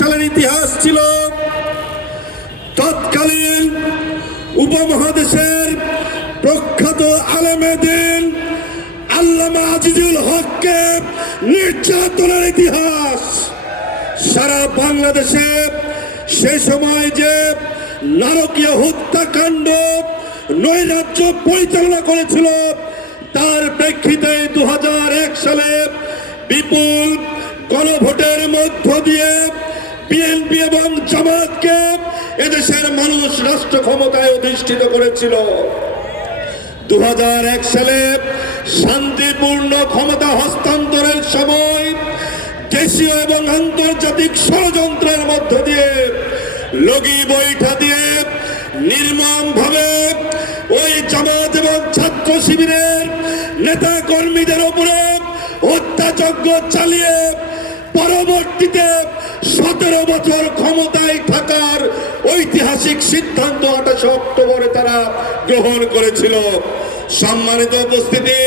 সালের ইতিহাস ছিল তৎকালীন উপমহাদেশের প্রখ্যাত আলেমে দ্বীন আল্লামা আজিজুল হককে নির্যাতনের ইতিহাস। সারা বাংলাদেশে সে সময় যে নারকীয় হত্যাকাণ্ড নৈরাজ্য পরিচালনা করেছিল, তার প্রেক্ষিতে 2001 সালে বিপুল গণভোটের মধ্য দিয়ে বিএনপি এবং জামায়াতকে এদেশের মানুষ রাষ্ট্র ক্ষমতায় অধিষ্ঠিত করেছিল। 2001 সালে শান্তিপূর্ণ ক্ষমতা হস্তান্তরের সময় দেশীয় এবং আন্তর্জাতিক ষড়যন্ত্রের মধ্য দিয়ে লগি বৈঠা দিয়ে নির্মমভাবে ওই জামাত এবং ছাত্র শিবিরের নেতা কর্মীদের উপরে হত্যাযজ্ঞ চালিয়ে পরবর্তীতে 17 বছর ক্ষমতায় থাকার ঐতিহাসিক সিদ্ধান্ত 28 অক্টোবরে তারা গ্রহণ করেছিল। সম্মানিত উপস্থিতি,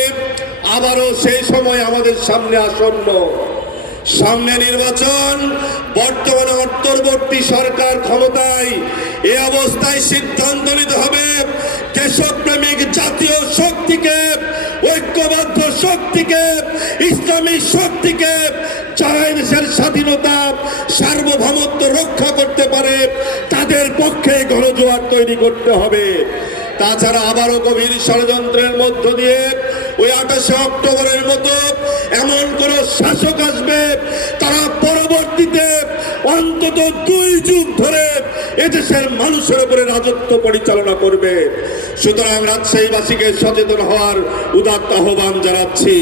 আবারও সেই সময় আমাদের সামনে আসন্ন, সামনে নির্বাচন, বর্তমানে অন্তর্বর্তী সরকার ক্ষমতায়। এই অবস্থায় সিদ্ধান্ত নিতে হবে দেশপ্রেমিক জাতীয় শক্তিকে, ঐক্যবদ্ধ শক্তিকে, ইসলামী শক্তিকে, যারা দেশের স্বাধীনতা সার্বভৌমত্ব রক্ষা করতে পারে, তাদের পক্ষে গণজোয়ার তৈরি করতে হবে। তাছাড়া আবারও গভীর ষড়যন্ত্রের মধ্য দিয়ে ওই 28 অক্টোবরের মতো এমন কোন শাসক আসবে, তারা পরবর্তীতে অন্তত 2 যুগ ধরে এদেশের মানুষের উপরে রাজত্ব পরিচালনা করবে। সুতরাং রাজশাহীবাসীকে সচেতন হওয়ার উদাত্ত আহ্বান জানাচ্ছি।